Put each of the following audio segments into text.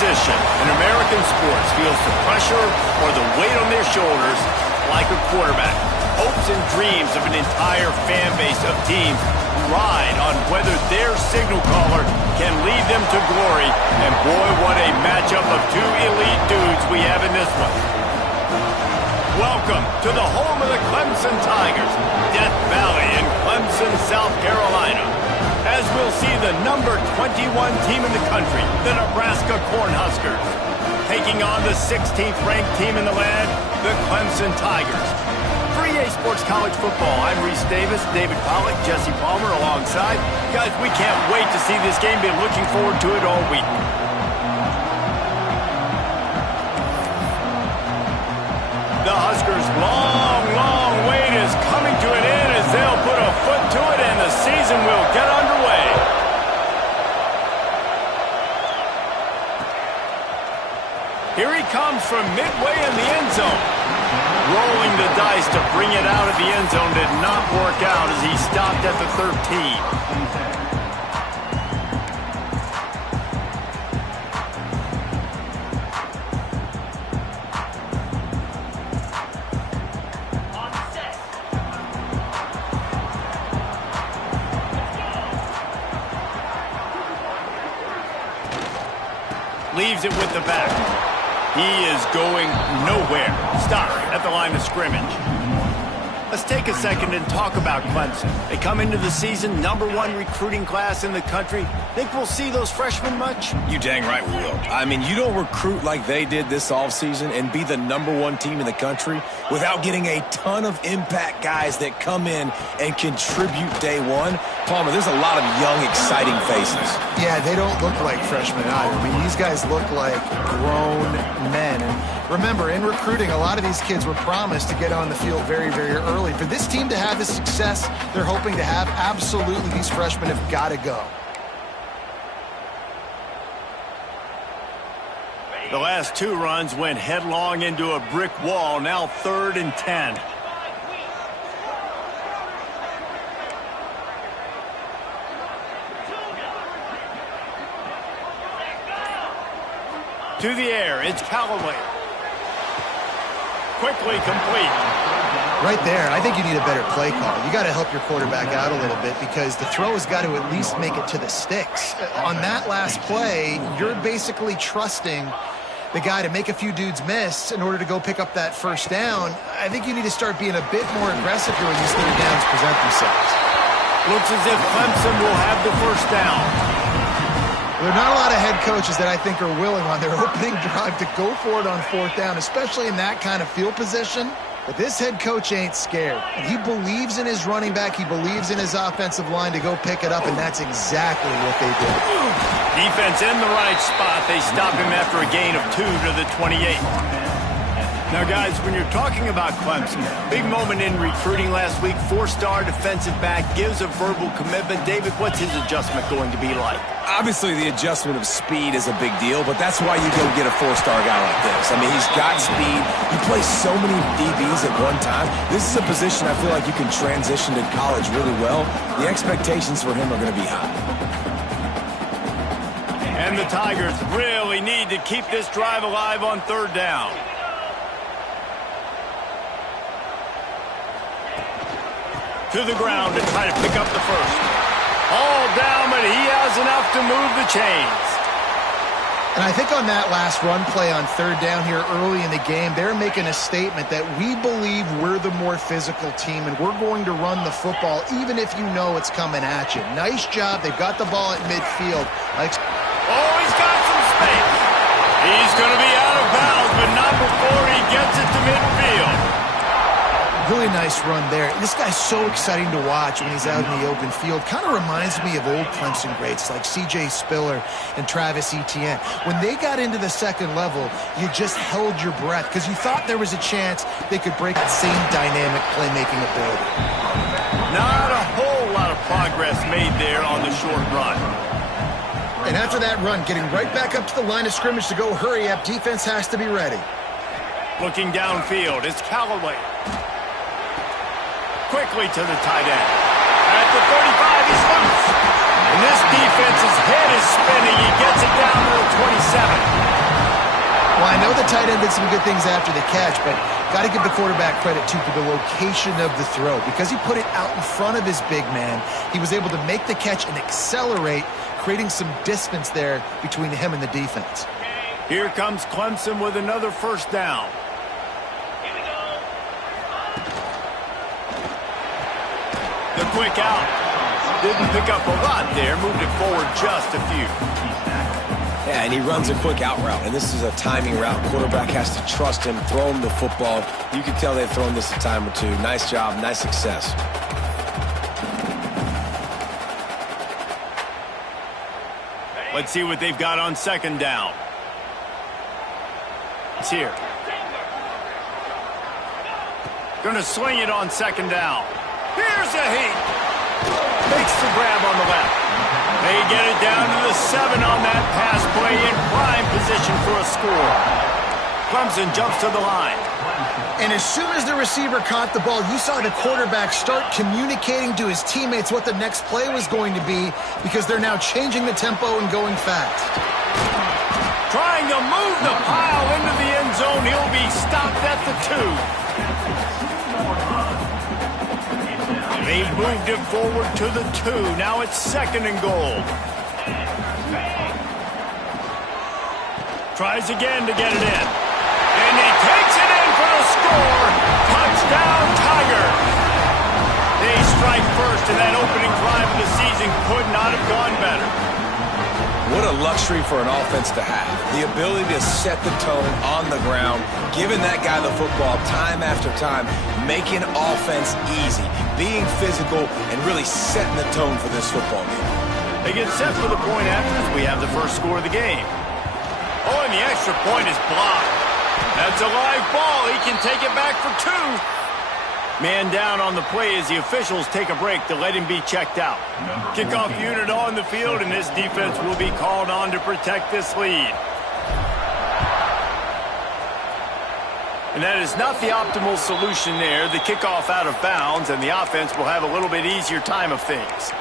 position in American sports feels the pressure or the weight on their shoulders like a quarterback. Hopes and dreams of an entire fan base of teams ride on whether their signal caller can lead them to glory. And boy, what a matchup of two elite dudes we have in this one. Welcome to the home of the Clemson Tigers, Death Valley in Clemson, South Carolina. As we'll see the number 21 team in the country, the Nebraska Cornhuskers, taking on the 16th ranked team in the land, the Clemson Tigers. For EA Sports College Football, I'm Reese Davis, David Pollack, Jesse Palmer alongside. Guys, we can't wait to see this game. Been looking forward to it all week. The Huskers' long wait is coming to an end as they'll put a foot to it and the season will get underway. Here he comes from midway in the end zone. Rolling the dice to bring it out of the end zone did not work out as he stopped at the 13. Leaves it with the back. He is going nowhere. Stop at the line of scrimmage. Let's take a second and talk about Clemson. They come into the season #1 recruiting class in the country. Think we'll see those freshmen much? You dang right we will. I mean, you don't recruit like they did this offseason and be the #1 team in the country without getting a ton of impact guys that come in and contribute day one. Palmer, there's a lot of young, exciting faces. Yeah, they don't look like freshmen either. I mean, these guys look like grown men. And remember, in recruiting, a lot of these kids were promised to get on the field very, very early. For this team to have the success they're hoping to have, absolutely these freshmen have got to go. The last two runs went headlong into a brick wall. Now 3rd and 10. To the air, it's Callaway. Quickly complete. Right there, I think you need a better play call. You got to help your quarterback out a little bit because the throw has got to at least make it to the sticks. On that last play, you're basically trusting the guy to make a few dudes miss in order to go pick up that first down. I think you need to start being a bit more aggressive here when these third downs present themselves. Looks as if Clemson will have the first down. There are not a lot of head coaches that I think are willing on their opening drive to go for it on 4th down, especially in that kind of field position. But this head coach ain't scared. And he believes in his running back. He believes in his offensive line to go pick it up, and that's exactly what they did. Defense in the right spot. They stop him after a gain of 2 to the 28. Now, guys, when you're talking about Clemson, big moment in recruiting last week. 4-star defensive back gives a verbal commitment. David, what's his adjustment going to be like? Obviously, the adjustment of speed is a big deal, but that's why you go get a 4-star guy like this. I mean, he's got speed. He plays so many DBs at one time. This is a position I feel like you can transition to college really well. The expectations for him are going to be high. And the Tigers really need to keep this drive alive on 3rd down. To the ground to try to pick up the first. All down, but he has enough to move the chains. And I think on that last run play on 3rd down here early in the game, they're making a statement that we believe we're the more physical team and we're going to run the football even if you know it's coming at you. Nice job. They've got the ball at midfield. Oh, he's got some space. He's going to be out of bounds, but not before he gets it to midfield. Really nice run there. This guy's so exciting to watch when he's out in the open field. Kind of reminds me of old Clemson greats like C.J. Spiller and Travis Etienne. When they got into the second level, you just held your breath because you thought there was a chance they could break that same dynamic playmaking ability. Not a whole lot of progress made there on the short run. And after that run, getting right back up to the line of scrimmage to go hurry up, defense has to be ready. Looking downfield, it's Callaway. Quickly to the tight end. At the 35, he's loose. And this defense's head is spinning. He gets it down to the 27. Well, I know the tight end did some good things after the catch, but got to give the quarterback credit, too, for the location of the throw. Because he put it out in front of his big man, he was able to make the catch and accelerate, creating some distance there between him and the defense. Here comes Clemson with another first down. The quick out. Didn't pick up a lot there, moved it forward just a few. Yeah, and he runs a quick out route, and this is a timing route. Quarterback has to trust him, throw him the football. You can tell they've thrown this a time or two. Nice job, nice success. Let's see what they've got on second down. It's here. Gonna swing it on second down. Here's a heat. Makes the grab on the left. They get it down to the 7 on that pass play in prime position for a score. Clemson jumps to the line. And as soon as the receiver caught the ball, you saw the quarterback start communicating to his teammates what the next play was going to be, because they're now changing the tempo and going fast. Trying to move the pile into the end zone. He'll be stopped at the 2. They moved it forward to the 2. Now it's 2nd and goal. Tries again to get it in. And he takes it in for the score. Touchdown, Tigers. They strike first, and that opening drive of the season could not have gone better. What a luxury for an offense to have. The ability to set the tone on the ground, giving that guy the football time after time, making offense easy, being physical, and really setting the tone for this football game. They get set for the point after as we have the first score of the game. Oh, and the extra point is blocked. That's a live ball. He can take it back for 2. Man down on the play as the officials take a break to let him be checked out. Kickoff unit on the field, and this defense will be called on to protect this lead. And that is not the optimal solution there. The kickoff out of bounds, and the offense will have a little bit easier time of things.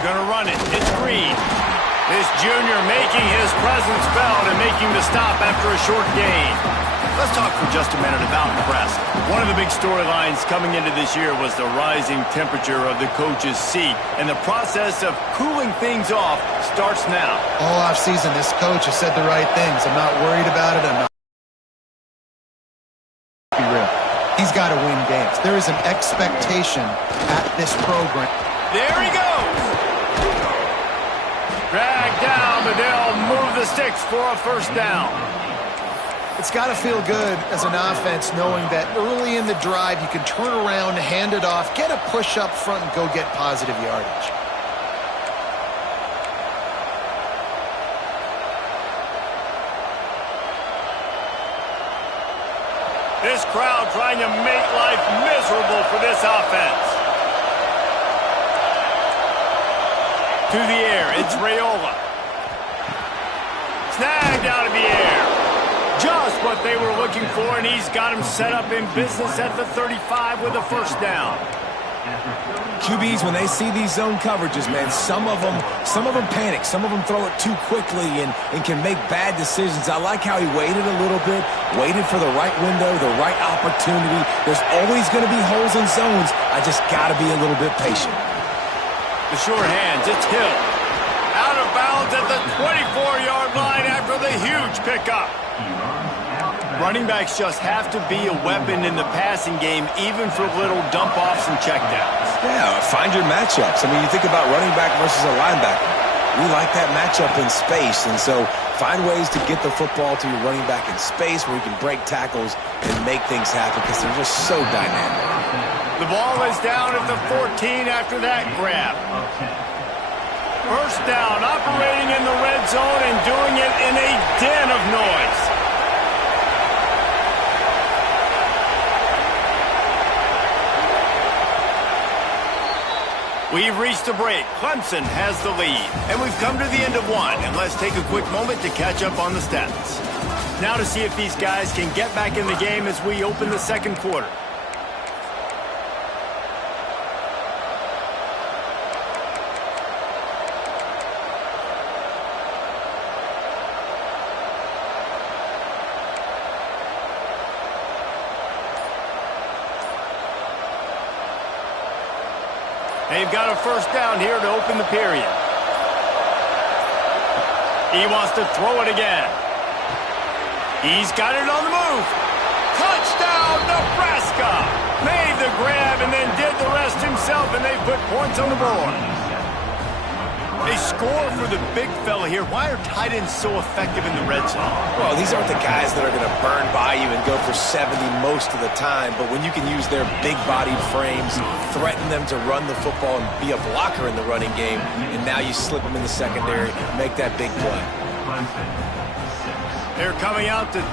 Gonna run it. It's Green. This junior making his presence felt and making the stop after a short gain. Let's talk for just a minute about Nebraska. One of the big storylines coming into this year was the rising temperature of the coach's seat, and the process of cooling things off starts now. All offseason, this coach has said the right things. I'm not worried about it. I'm not. Be real. He's got to win games. There is an expectation at this program. There he goes. Drag down, but they'll move the sticks for a first down. It's got to feel good as an offense knowing that early in the drive you can turn around, hand it off, get a push up front, and go get positive yardage. This crowd trying to make life miserable for this offense. To the air, it's Raiola. Snagged out of the air. Just what they were looking for, and he's got him set up in business at the 35 with a first down. QBs, when they see these zone coverages, man, some of them panic. Some of them throw it too quickly and can make bad decisions. I like how he waited a little bit, waited for the right window, the right opportunity. There's always going to be holes in zones. I just got to be a little bit patient. The short hands, it's Hill. Out of bounds at the 24-yard line after the huge pickup. Running backs just have to be a weapon in the passing game, even for little dump-offs and checkdowns. Yeah, find your matchups. I mean, you think about running back versus a linebacker. We like that matchup in space, and so find ways to get the football to your running back in space where you can break tackles and make things happen because they're just so dynamic. The ball is down at the 14 after that grab. First down, operating in the red zone and doing it in a den of noise. We've reached the break. Clemson has the lead. And we've come to the end of one. And let's take a quick moment to catch up on the stats. Now to see if these guys can get back in the game as we open the second quarter. They've got a first down here to open the period. He wants to throw it again. He's got it on the move. Touchdown, Nebraska! Made the grab and then did the rest himself, and they put points on the board. They score for the big fella here. Why are tight ends so effective in the red zone? Well, these aren't the guys that are going to burn by you and go for 70 most of the time, but when you can use their big-bodied frames, threaten them to run the football and be a blocker in the running game, and now you slip them in the secondary, make that big play. They're coming out to